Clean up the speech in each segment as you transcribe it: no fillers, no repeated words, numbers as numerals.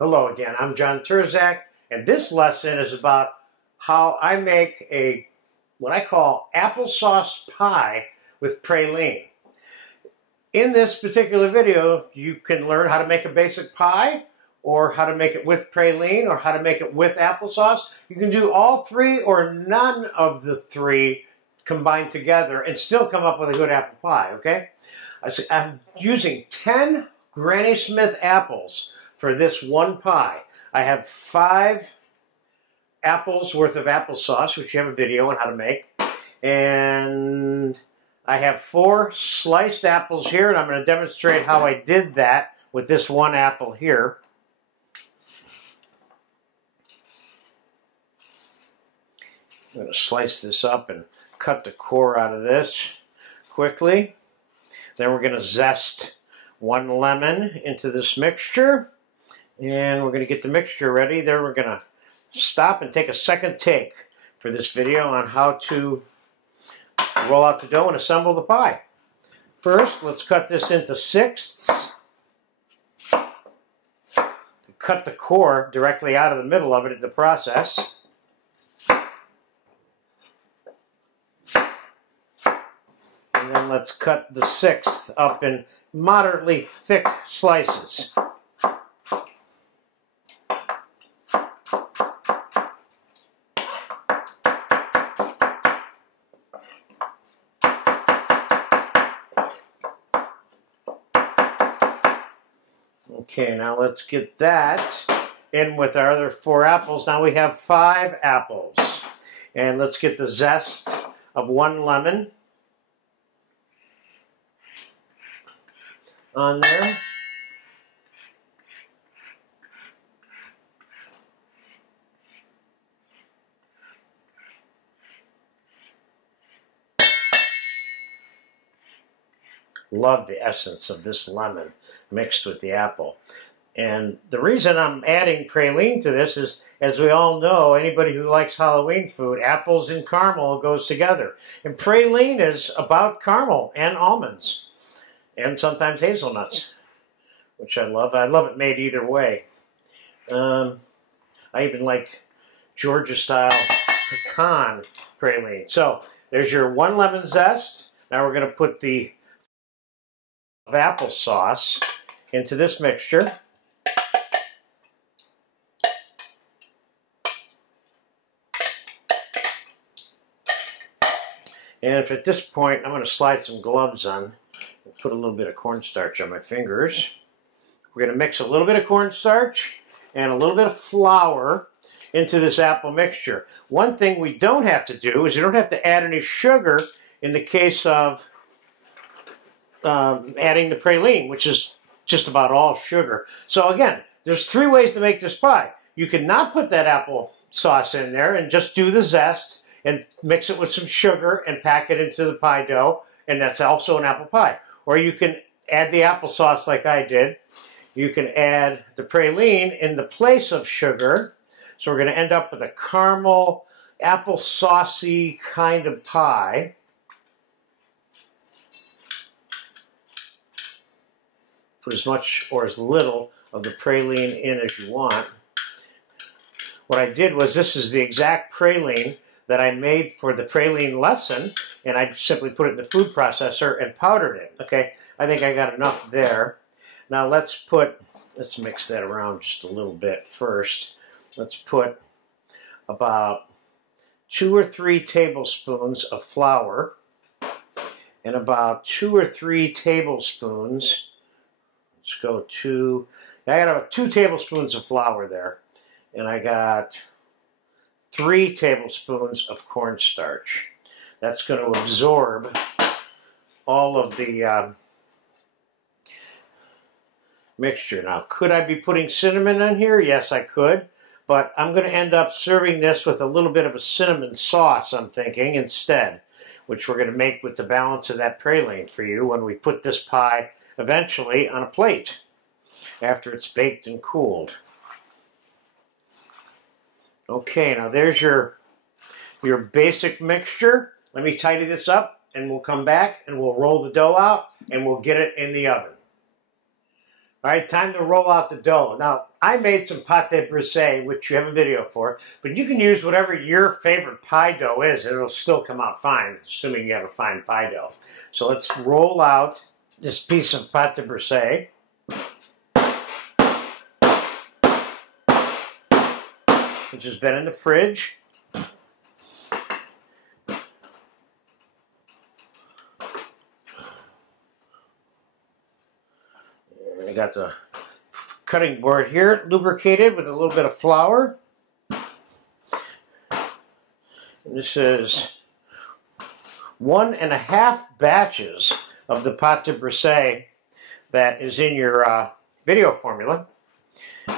Hello again, I'm John Turzak, and this lesson is about how I make what I call applesauce pie with praline. In this particular video, you can learn how to make a basic pie, or how to make it with praline, or how to make it with applesauce. You can do all three or none of the three combined together and still come up with a good apple pie, okay? I'm using 10 Granny Smith apples for this one pie. I have 5 apples worth of applesauce, which you have a video on how to make. And I have 4 sliced apples here, and I'm going to demonstrate how I did that with this one apple here. I'm going to slice this up and cut the core out of this quickly. Then we're going to zest 1 lemon into this mixture. And we're going to get the mixture ready. Then we're going to stop and take a second take for this video on how to roll out the dough and assemble the pie. First, let's cut this into sixths. Cut the core directly out of the middle of it in the process. And then let's cut the sixth up in moderately thick slices. Okay, now let's get that in with our other 4 apples. Now we have 5 apples. And let's get the zest of 1 lemon on there. Love the essence of this lemon mixed with the apple. And the reason I'm adding praline to this is, as we all know, anybody who likes Halloween food, apples and caramel goes together. And praline is about caramel and almonds, and sometimes hazelnuts, which I love. I love it made either way. I even like Georgia-style pecan praline. So there's your 1 lemon zest. Now we're going to put the applesauce into this mixture. And if at this point I'm going to slide some gloves on and put a little bit of cornstarch on my fingers. We're going to mix a little bit of cornstarch and a little bit of flour into this apple mixture. One thing we don't have to do is you don't have to add any sugar in the case of adding the praline, which is just about all sugar. So again, there's 3 ways to make this pie. You can not put that apple sauce in there and just do the zest and mix it with some sugar and pack it into the pie dough, and that's also an apple pie. Or you can add the applesauce like I did. You can add the praline in the place of sugar. So we're going to end up with a caramel, apple saucy kind of pie. Put as much or as little of the praline in as you want. What I did was, this is the exact praline that I made for the praline lesson, and I simply put it in the food processor and powdered it. Okay, I think I got enough there. Now let's mix that around just a little bit first. Let's put about 2 or 3 tablespoons of flour and about 2 or 3 tablespoons. Let's go to, I got about 2 tablespoons of flour there, and I got 3 tablespoons of cornstarch. That's going to absorb all of the mixture. Now, could I be putting cinnamon in here? Yes, I could, but I'm going to end up serving this with a little bit of a cinnamon sauce, I'm thinking, instead, which we're going to make with the balance of that praline for you when we put this pie eventually on a plate after it's baked and cooled. Okay, now there's your basic mixture. Let me tidy this up, and we'll come back and we'll roll the dough out and we'll get it in the oven. All right, time to roll out the dough. Now, I made some pate brisee, which you have a video for, but you can use whatever your favorite pie dough is, and it'll still come out fine, assuming you have a fine pie dough. So let's roll out this piece of pate brisee. Which has been in the fridge. I got the cutting board here lubricated with a little bit of flour. And this is 1.5 batches of the pate brisee that is in your video formula,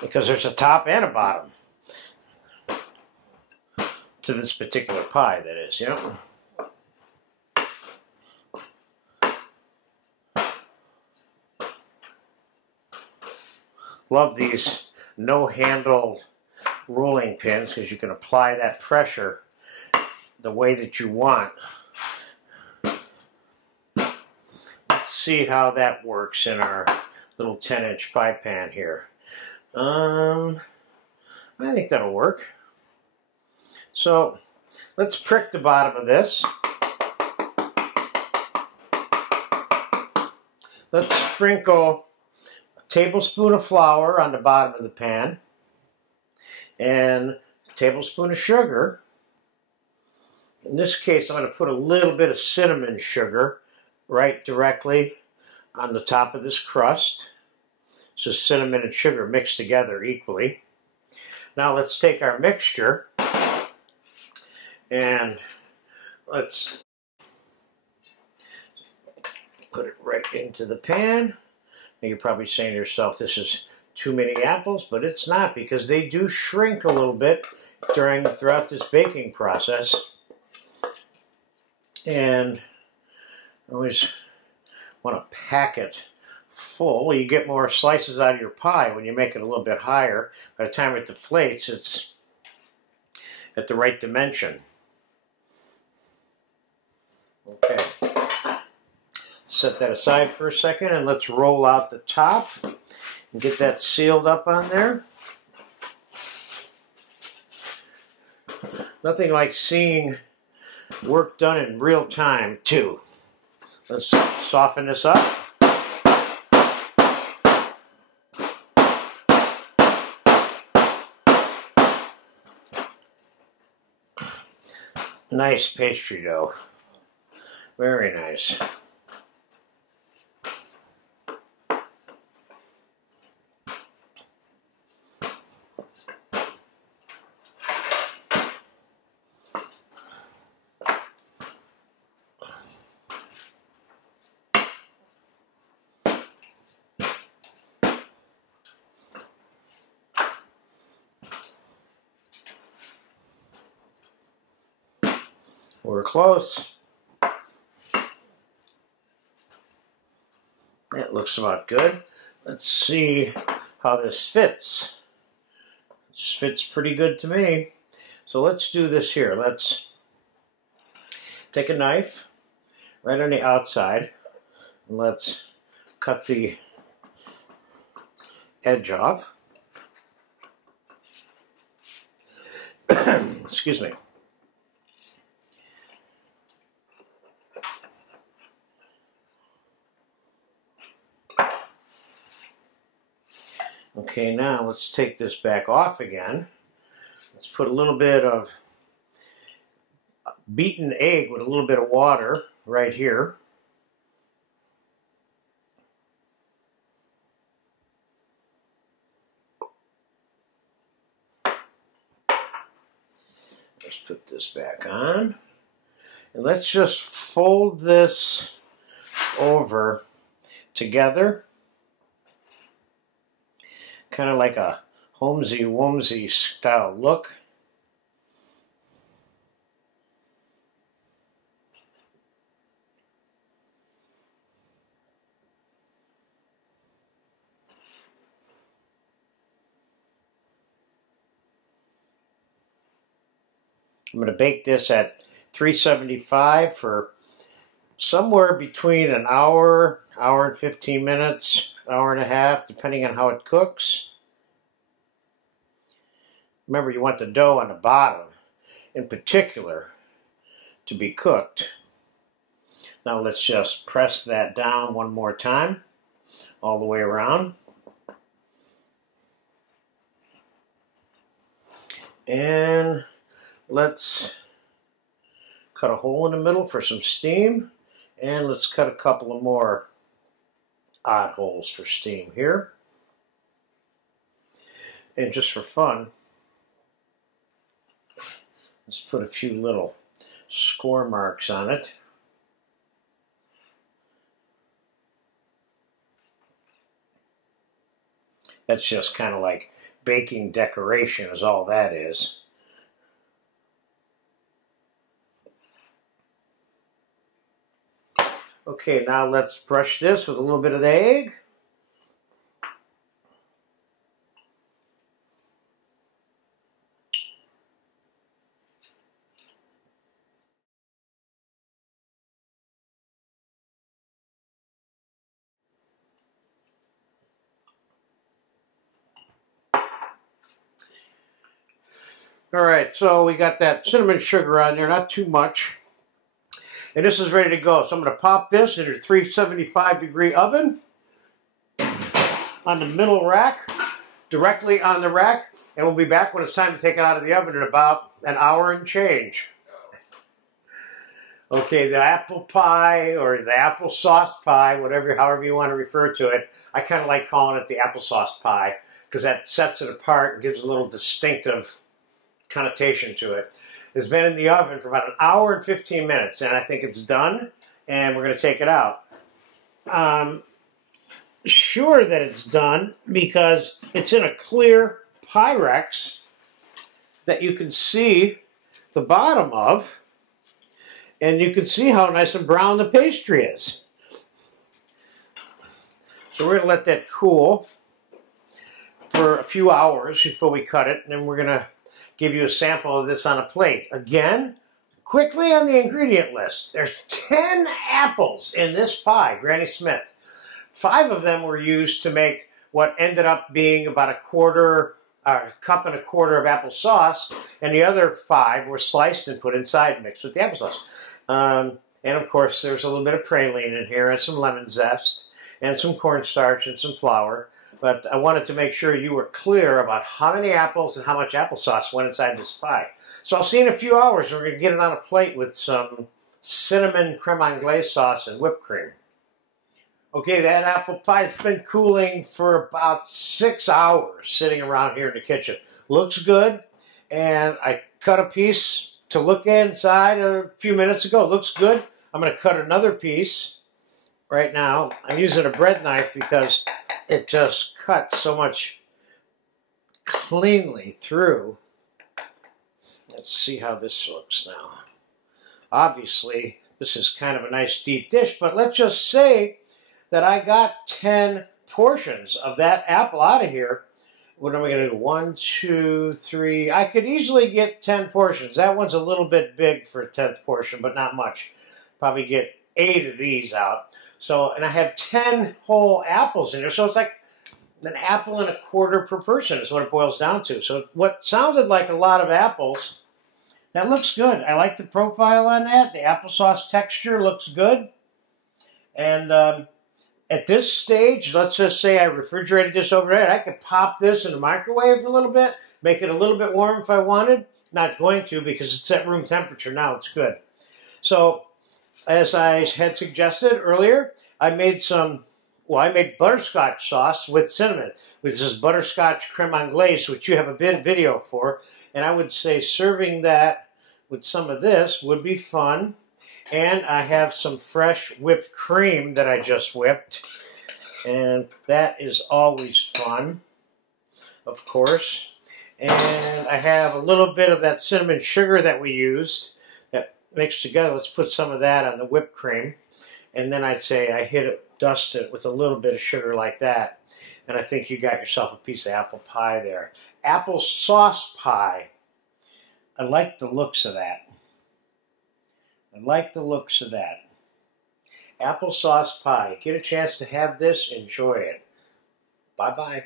because there's a top and a bottom to this particular pie, that is, you know. Love these no-handled rolling pins because you can apply that pressure the way that you want. Let's see how that works in our little 10-inch pie pan here. I think that'll work. So let's prick the bottom of this. Let's sprinkle a tablespoon of flour on the bottom of the pan and a tablespoon of sugar. In this case, I'm going to put a little bit of cinnamon sugar right directly on the top of this crust. So cinnamon and sugar mixed together equally. Now let's take our mixture and let's put it right into the pan. Now you're probably saying to yourself, this is too many apples, but it's not, because they do shrink a little bit throughout this baking process. And I always want to pack it full. You get more slices out of your pie when you make it a little bit higher. By the time it deflates, it's at the right dimension. Okay. Set that aside for a second and let's roll out the top and get that sealed up on there. Nothing like seeing work done in real time, too. Let's soften this up. Nice pastry dough. Very nice. We're close. That looks about good. Let's see how this fits. This fits pretty good to me. So let's do this here. Let's take a knife right on the outside and let's cut the edge off. Excuse me. Okay, now let's take this back off again. Let's put a little bit of beaten egg with a little bit of water right here. Let's put this back on. And let's just fold this over together. Kind of like a homesy-womsy style look. I'm going to bake this at 375 for somewhere between an hour, hour and 15 minutes, hour and a half, depending on how it cooks. Remember, you want the dough on the bottom, in particular, to be cooked. Now let's just press that down one more time, all the way around. And let's cut a hole in the middle for some steam. And let's cut a couple of more odd holes for steam here. And just for fun, let's put a few little score marks on it. That's just kind of like baking decoration is all that is. Okay, now let's brush this with a little bit of the egg. All right, so we got that cinnamon sugar on there, not too much. And this is ready to go. So I'm going to pop this in a 375-degree oven on the middle rack, directly on the rack. And we'll be back when it's time to take it out of the oven in about an hour and change. Okay, the apple pie or the applesauce pie, however you want to refer to it, I kind of like calling it the applesauce pie because that sets it apart and gives a little distinctive connotation to it. It's been in the oven for about an hour and 15 minutes, and I think it's done, and we're going to take it out. Sure that it's done because it's in a clear Pyrex that you can see the bottom of, and you can see how nice and brown the pastry is. So we're going to let that cool for a few hours before we cut it, and then we're going to give you a sample of this on a plate. Again, quickly on the ingredient list, there's 10 apples in this pie, Granny Smith. 5 of them were used to make what ended up being about a cup and a quarter of applesauce, and the other 5 were sliced and put inside mixed with the applesauce. And of course, there's a little bit of praline in here, and some lemon zest, and some cornstarch, and some flour. But I wanted to make sure you were clear about how many apples and how much applesauce went inside this pie. So I'll see you in a few hours. We're going to get it on a plate with some cinnamon creme anglaise sauce and whipped cream. Okay, that apple pie's been cooling for about 6 hours sitting around here in the kitchen. Looks good, and I cut a piece to look inside a few minutes ago. Looks good. I'm going to cut another piece right now. I'm using a bread knife because it just cuts so much cleanly through. Let's see how this looks now. Obviously, this is kind of a nice deep dish, but let's just say that I got 10 portions of that apple out of here. What am I going to do? 1, 2, 3. I could easily get 10 portions. That one's a little bit big for a 10th portion, but not much. Probably get 8 of these out. So, and I have 10 whole apples in there, so it's like an apple and a quarter per person is what it boils down to. So what sounded like a lot of apples, that looks good. I like the profile on that. The applesauce texture looks good. And at this stage, let's just say I refrigerated this overnight. I could pop this in the microwave a little bit, make it a little bit warm if I wanted. Not going to because it's at room temperature now. It's good. So, as I had suggested earlier, I made butterscotch sauce with cinnamon. This is butterscotch creme anglaise, which you have a video for. And I would say serving that with some of this would be fun. And I have some fresh whipped cream that I just whipped. And that is always fun, of course. And I have a little bit of that cinnamon sugar that we used that mixed together. Let's put some of that on the whipped cream. And then I'd say I dust it with a little bit of sugar like that. And I think you got yourself a piece of apple pie there. Applesauce pie. I like the looks of that. I like the looks of that. Applesauce Pie. Get a chance to have this, enjoy it. Bye-bye.